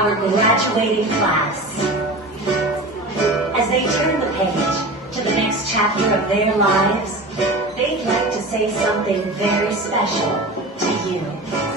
our graduating class. As they turn the page to the next chapter of their lives, they'd like to say something very special to you.